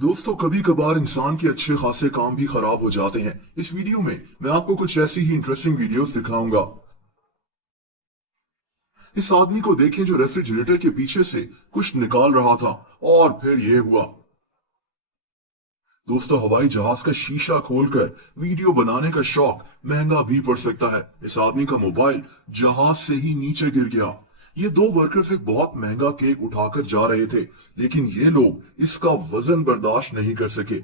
दोस्तों, कभी कभार इंसान के अच्छे खासे काम भी खराब हो जाते हैं। इस वीडियो में मैं आपको कुछ ऐसी ही इंटरेस्टिंग वीडियोस दिखाऊंगा। इस आदमी को देखें जो रेफ्रिजरेटर के पीछे से कुछ निकाल रहा था और फिर ये हुआ। दोस्तों, हवाई जहाज का शीशा खोलकर वीडियो बनाने का शौक महंगा भी पड़ सकता है। इस आदमी का मोबाइल जहाज से ही नीचे गिर गया। ये दो वर्कर्स एक बहुत महंगा केक उठाकर जा रहे थे, लेकिन ये लोग इसका वजन बर्दाश्त नहीं कर सके।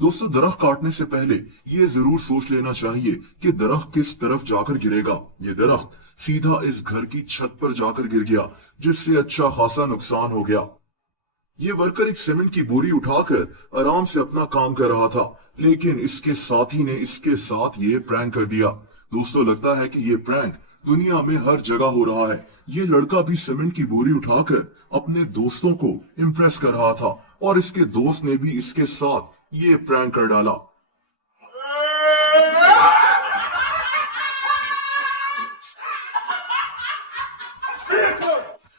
दोस्तों, दरख्त काटने से पहले ये जरूर सोच लेना चाहिए कि दरख्त किस तरफ जाकर गिरेगा। ये दरख्त सीधा इस घर की छत पर जाकर गिर गया, जिससे अच्छा खासा नुकसान हो गया। ये वर्कर एक सीमेंट की बोरी उठाकर आराम से अपना काम कर रहा था, लेकिन इसके साथी ने इसके साथ ये प्रैंक कर दिया। दोस्तों, लगता है कि ये प्रैंक दुनिया में हर जगह हो रहा है। ये लड़का भी सीमेंट की बोरी उठाकर अपने दोस्तों को इम्प्रेस कर रहा था और इसके दोस्त ने भी इसके साथ ये प्रैंक कर डाला।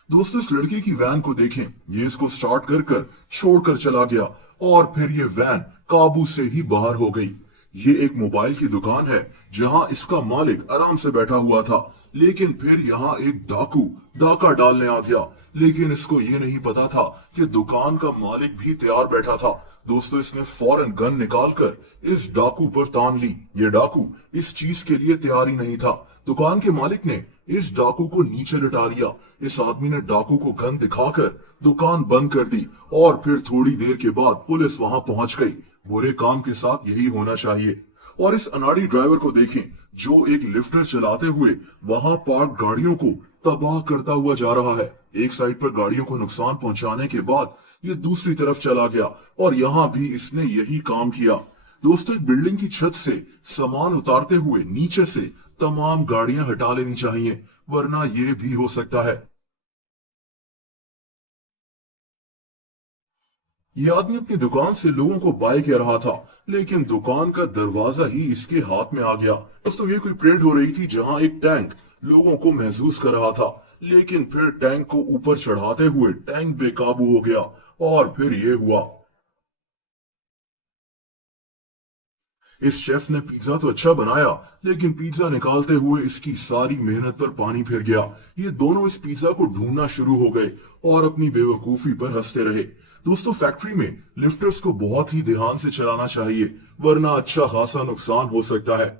दोस्तों, इस लड़के की वैन को देखें। ये इसको स्टार्ट कर कर छोड़कर चला गया और फिर ये वैन काबू से ही बाहर हो गई। ये एक मोबाइल की दुकान है जहां इसका मालिक आराम से बैठा हुआ था, लेकिन फिर यहाँ एक डाकू डाका डालने आ गया। लेकिन इसको ये नहीं पता था कि दुकान का मालिक भी तैयार बैठा था। दोस्तों, इसने फौरन गन निकालकर इस डाकू पर तान ली। ये डाकू इस चीज के लिए तैयार ही नहीं था। दुकान के मालिक ने इस डाकू को नीचे लटा लिया। इस आदमी ने डाकू को गन दिखाकर दुकान बंद कर दी और फिर थोड़ी देर के बाद पुलिस वहां पहुंच गई। बुरे काम के साथ यही होना चाहिए। और इस अनाड़ी ड्राइवर को देखें जो एक लिफ्टर चलाते हुए वहां पार्क गाड़ियों को तबाह करता हुआ जा रहा है। एक साइड पर गाड़ियों को नुकसान पहुंचाने के बाद ये दूसरी तरफ चला गया और यहां भी इसने यही काम किया। दोस्तों, एक बिल्डिंग की छत से सामान उतारते हुए नीचे से तमाम गाड़ियां हटा लेनी चाहिए, वरना ये भी हो सकता है। ये आदमी अपनी दुकान से लोगों को बाय कह रहा था, लेकिन दुकान का दरवाजा ही इसके हाथ में आ गया। दोस्तों, ये कोई परेड हो रही थी जहां एक टैंक लोगों को महसूस कर रहा था, लेकिन फिर टैंक को ऊपर चढ़ाते हुए टैंक बेकाबू हो गया और फिर ये हुआ। इस शेफ ने पिज्जा तो अच्छा बनाया, लेकिन पिज्जा निकालते हुए इसकी सारी मेहनत पर पानी फिर गया। ये दोनों इस पिज्जा को ढूंढना शुरू हो गए और अपनी बेवकूफी पर हंसते रहे। दोस्तों, फैक्ट्री में लिफ्टर्स को बहुत ही ध्यान से चलाना चाहिए, वरना अच्छा खासा नुकसान हो सकता है।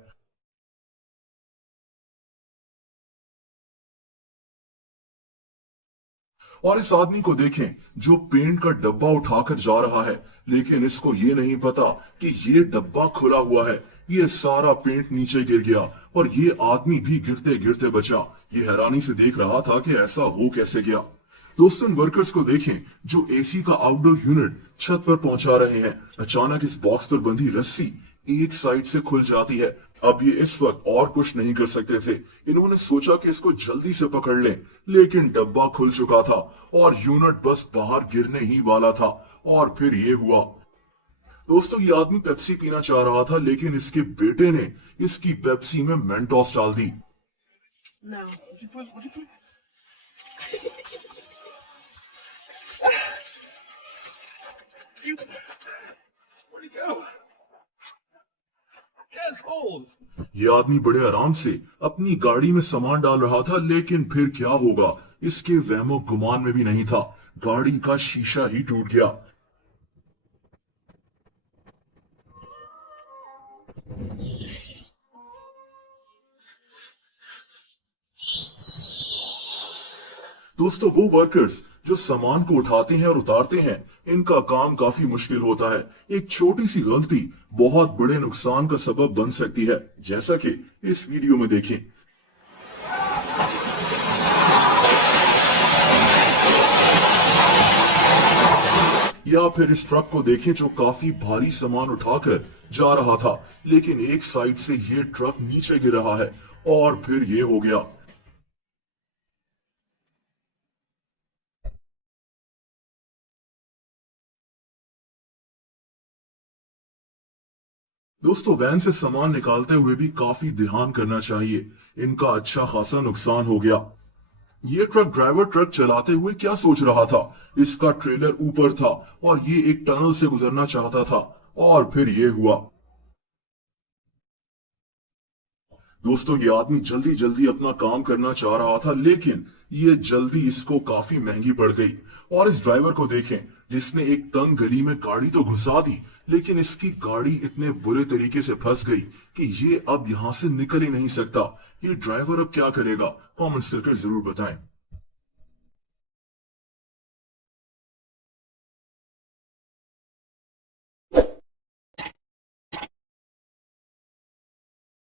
और इस आदमी को देखें जो पेंट का डब्बा उठाकर जा रहा है, लेकिन इसको ये नहीं पता कि ये डब्बा खुला हुआ है। ये सारा पेंट नीचे गिर गया और ये आदमी भी गिरते गिरते बचा। ये हैरानी से देख रहा था कि ऐसा हो कैसे गया। दोस्तों, इन वर्कर्स को देखें जो एसी का आउटडोर यूनिट छत पर पहुंचा रहे हैं। अचानक इस बॉक्स पर बंधी रस्सी एक साइड से खुल जाती है। अब ये इस वक्त और कुछ नहीं कर सकते थे। इन्होंने सोचा कि इसको जल्दी से पकड़ लें, लेकिन डब्बा खुल चुका था और यूनिट बस बाहर गिरने ही वाला था। और फिर ये हुआ। दोस्तों, ये आदमी पेप्सी पीना चाह रहा था, लेकिन इसके बेटे ने इसकी पेप्सी में मेंटोस डाल दी। No. Would you put you? Where'd he go? It's cold. ये आदमी बड़े आराम से अपनी गाड़ी में सामान डाल रहा था, लेकिन फिर क्या होगा इसके वहमो गुमान में भी नहीं था। गाड़ी का शीशा ही टूट गया। दोस्तों, वो वर्कर्स जो सामान को उठाते हैं और उतारते हैं, इनका काम काफी मुश्किल होता है। एक छोटी सी गलती बहुत बड़े नुकसान का सबब बन सकती है, जैसा कि इस वीडियो में देखें। या फिर इस ट्रक को देखें जो काफी भारी सामान उठाकर जा रहा था, लेकिन एक साइड से ये ट्रक नीचे गिर रहा है और फिर ये हो गया। दोस्तों वैन से सामान निकालते हुए भी काफी ध्यान करना चाहिए। इनका अच्छा खासा नुकसान हो गया। ये ट्रक ड्राइवर ट्रक चलाते हुए क्या सोच रहा था? इसका ट्रेलर ऊपर था और ये एक टनल से गुजरना चाहता था और फिर ये हुआ। दोस्तों ये आदमी जल्दी जल्दी अपना काम करना चाह रहा था, लेकिन ये जल्दी इसको काफी महंगी पड़ गई। और इस ड्राइवर को देखें जिसने एक तंग गली में गाड़ी तो घुसा दी, लेकिन इसकी गाड़ी इतने बुरे तरीके से फंस गई कि ये अब यहां से निकल ही नहीं सकता। ये ड्राइवर अब क्या करेगा? कमेंट्स करके जरूर बताएं।